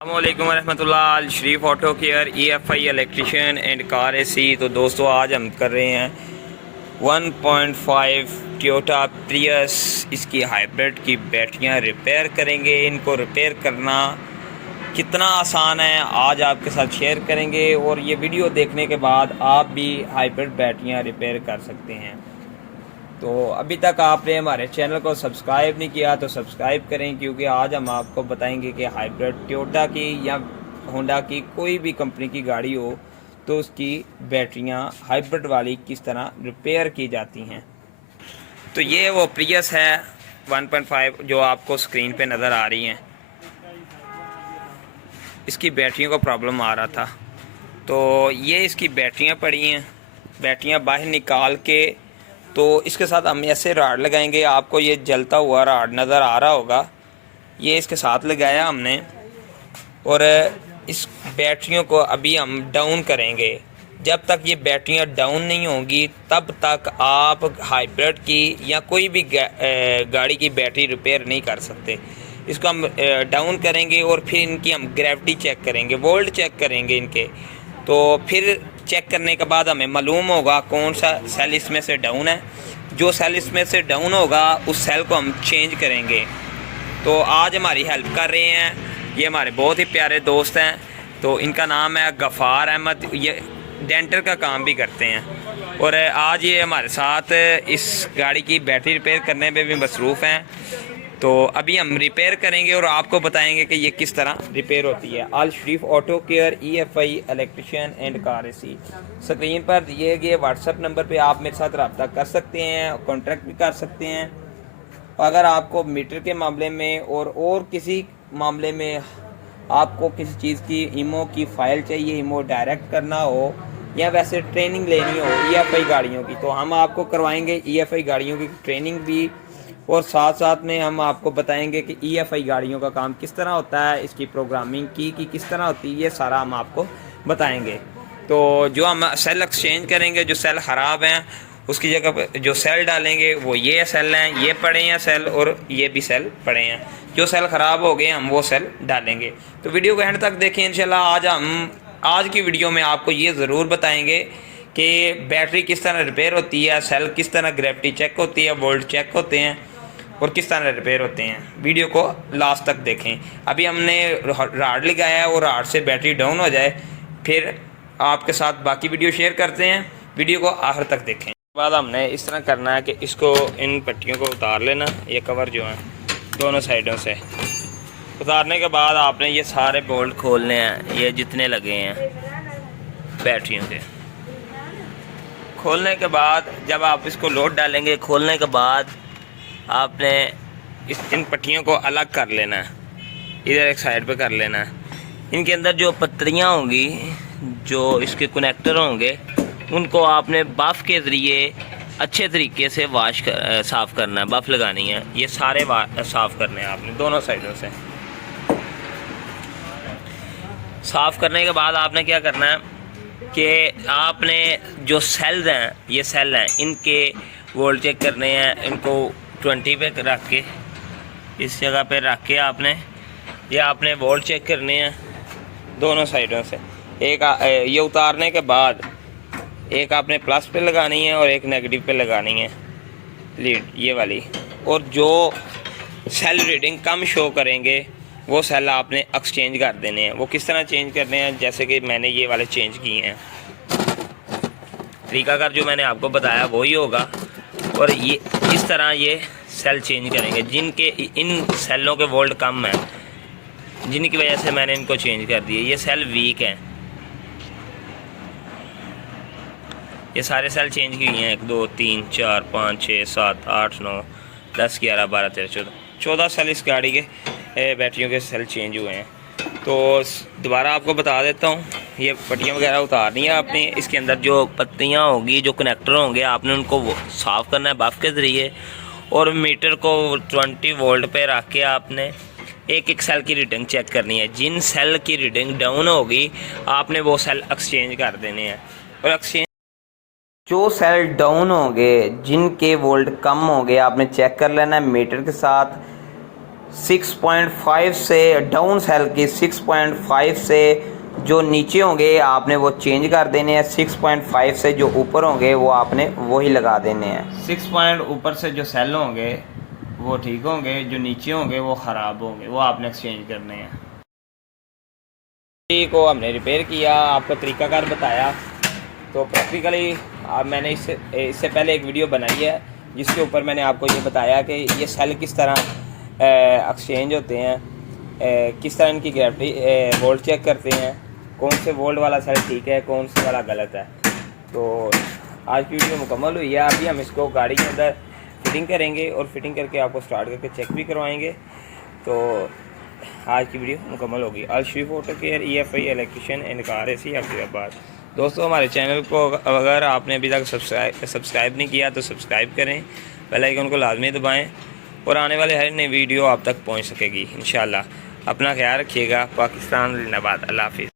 अस्सलामुअलैकुम वरहमतुल्लाह। Sharif auto care EFI electrician and car AC। तो दोस्तों आज हम कर रहे हैं 1.5 टोयोटा प्रियस इसकी हाइब्रिड की बैटरियां रिपेयर करेंगे। इनको रिपेयर करना कितना आसान है आज आपके साथ शेयर करेंगे, और ये वीडियो देखने के बाद आप भी हाइब्रिड बैटरियां रिपेयर कर सकते हैं। तो अभी तक आपने हमारे चैनल को सब्सक्राइब नहीं किया तो सब्सक्राइब करें, क्योंकि आज हम आपको बताएंगे कि हाइब्रिड टोयोटा की या होंडा की कोई भी कंपनी की गाड़ी हो तो उसकी बैटरियां हाइब्रिड वाली किस तरह रिपेयर की जाती हैं। तो ये वो प्रियस है 1.5 जो आपको स्क्रीन पे नज़र आ रही हैं। इसकी बैटरियों को प्रॉब्लम आ रहा था, तो ये इसकी बैटरियां पड़ी हैं। बैटरियां बाहर निकाल के तो इसके साथ हम ऐसे राड लगाएंगे। आपको ये जलता हुआ राड नज़र आ रहा होगा, ये इसके साथ लगाया हमने। और इस बैटरियों को अभी हम डाउन करेंगे। जब तक ये बैटरियां डाउन नहीं होंगी तब तक आप हाइब्रिड की या कोई भी गाड़ी की बैटरी रिपेयर नहीं कर सकते। इसको हम डाउन करेंगे और फिर इनकी हम ग्रेविटी चेक करेंगे, वोल्ट चेक करेंगे इनके। तो फिर चेक करने के बाद हमें मालूम होगा कौन सा सेल इसमें से डाउन है। जो सेल इसमें से डाउन होगा उस सेल को हम चेंज करेंगे। तो आज हमारी हेल्प कर रहे हैं ये हमारे बहुत ही प्यारे दोस्त हैं। तो इनका नाम है गफ़ार अहमद, ये डेंटर का काम भी करते हैं, और आज ये हमारे साथ इस गाड़ी की बैटरी रिपेयर करने में भी मसरूफ़ हैं। तो अभी हम रिपेयर करेंगे और आपको बताएंगे कि ये किस तरह रिपेयर होती है। Al Sharif auto care EFI electrician and car AC। Screen पर दिए गए व्हाट्सएप नंबर पे आप मेरे साथ रब्ता कर सकते हैं, कॉन्टैक्ट भी कर सकते हैं। अगर आपको मीटर के मामले में और किसी मामले में आपको किसी चीज़ की ईमो की फ़ाइल चाहिए, ईमो डायरेक्ट करना हो या वैसे ट्रेनिंग लेनी हो EFI गाड़ियों की, तो हम आपको करवाएंगे EFI गाड़ियों की ट्रेनिंग भी। और साथ साथ में हम आपको बताएंगे कि EFI गाड़ियों का काम किस तरह होता है, इसकी प्रोग्रामिंग की किस तरह होती है, ये सारा हम आपको बताएंगे। तो जो हम सेल एक्सचेंज करेंगे, जो सेल ख़राब हैं उसकी जगह पर जो सेल डालेंगे वो ये सेल हैं, ये पड़े हैं सेल, और ये भी सेल पड़े हैं। जो सेल ख़राब हो गए हम वो सेल डालेंगे। तो वीडियो को एंड तक देखें इंशाल्लाह। आज की वीडियो में आपको ये ज़रूर बताएंगे कि बैटरी किस तरह रिपेयर होती है, सेल किस तरह ग्रेविटी चेक होती है, वोल्ट चेक होते हैं और किस तरह रिपेयर होते हैं। वीडियो को लास्ट तक देखें। अभी हमने राड लगाया है और राड से बैटरी डाउन हो जाए फिर आपके साथ बाकी वीडियो शेयर करते हैं। वीडियो को आखिर तक देखें। बाद हमने इस तरह करना है कि इसको इन पट्टियों को उतार लेना, ये कवर जो है दोनों साइडों से उतारने के बाद आपने ये सारे बोल्ट खोलने हैं, ये जितने लगे हैं बैटरियों के। खोलने के बाद जब आप इसको लोड डालेंगे, खोलने के बाद आपने इन पट्टियों को अलग कर लेना है, इधर एक साइड पे कर लेना है। इनके अंदर जो पत्रियाँ होंगी, जो इसके कनेक्टर होंगे, उनको आपने बफ़ के ज़रिए अच्छे तरीके से साफ़ करना है, बफ़ लगानी है। ये सारे साफ़ करने हैं आपने दोनों साइडों से। साफ़ करने के बाद आपने क्या करना है कि आपने जो सेल्स हैं, ये सेल हैं, इनके वोल्ट चेक करने हैं। इनको 20 पे रख के इस जगह पे रख के आपने वोल्ट चेक करने हैं दोनों साइडों से। एक ये उतारने के बाद एक आपने प्लस पे लगानी है और एक नेगेटिव पे लगानी है लीड, ये वाली। और जो सेल रीडिंग कम शो करेंगे वो सेल आपने एक्सचेंज कर देने हैं। वो किस तरह चेंज करने हैं, जैसे कि मैंने ये वाले चेंज किए हैं। तरीकाकार जो मैंने आपको बताया वही होगा। और ये इस तरह ये सेल चेंज करेंगे। जिनके इन सेलों के वोल्ट कम हैं, जिनकी वजह से मैंने इनको चेंज कर दिए। ये सेल वीक हैं, ये सारे सेल चेंज किए हैं। 1 2 3 4 5 6 7 8 9 10 11 12 13 14 सेल इस गाड़ी के बैटरियों के सेल चेंज हुए हैं। तो दोबारा आपको बता देता हूँ, ये पट्टियाँ वगैरह उतारनी है आपने। इसके अंदर जो पत्तियाँ होंगी, जो कनेक्टर होंगे, आपने उनको साफ़ करना है बफ़ के ज़रिए। और मीटर को 20 वोल्ट पे रख के आपने एक सेल की रीडिंग चेक करनी है। जिन सेल की रीडिंग डाउन होगी आपने वो सेल एक्सचेंज कर देने हैं। और एक्सचेंज जो सेल डाउन होंगे, जिनके वोल्ट कम होंगे, आपने चेक कर लेना है मीटर के साथ। 6.5 से डाउन सेल की 6.5 से जो नीचे होंगे आपने वो चेंज कर देने हैं। 6.5 से जो ऊपर होंगे वो आपने वही लगा देने हैं। 6 पॉइंट ऊपर से जो सेल होंगे वो ठीक होंगे, जो नीचे होंगे वो ख़राब होंगे, वो आपने एक्सचेंज करने हैं। को हमने रिपेयर किया, आपको तरीकाकार बताया। तो प्रैक्टिकली मैंने इससे पहले एक वीडियो बनाई है जिसके ऊपर मैंने आपको ये बताया कि ये सेल किस तरह एक्सचेंज होते हैं, किस तरह इनकी ग्रेविटी वोल्ट चेक करते हैं, कौन से वोल्ट वाला सेल ठीक है, कौन से वाला गलत है। तो आज की वीडियो मुकम्मल हुई है। अभी हम इसको गाड़ी के अंदर फिटिंग करेंगे और फिटिंग करके आपको स्टार्ट करके चेक भी करवाएंगे। तो आज की वीडियो मुकम्मल होगी। Al Sharif auto care EFI electrician and car AC Abdullabad. दोस्तों हमारे चैनल को अगर आपने अभी तक सब्सक्राइब नहीं किया तो सब्सक्राइब करें, बेल आइकन को लाजमी दबाएं और आने वाले हर नई वीडियो आप तक पहुंच सकेगी इंशाल्लाह। अपना ख्याल रखिएगा। पाकिस्तान जिंदाबाद। अल्लाह हाफिज़।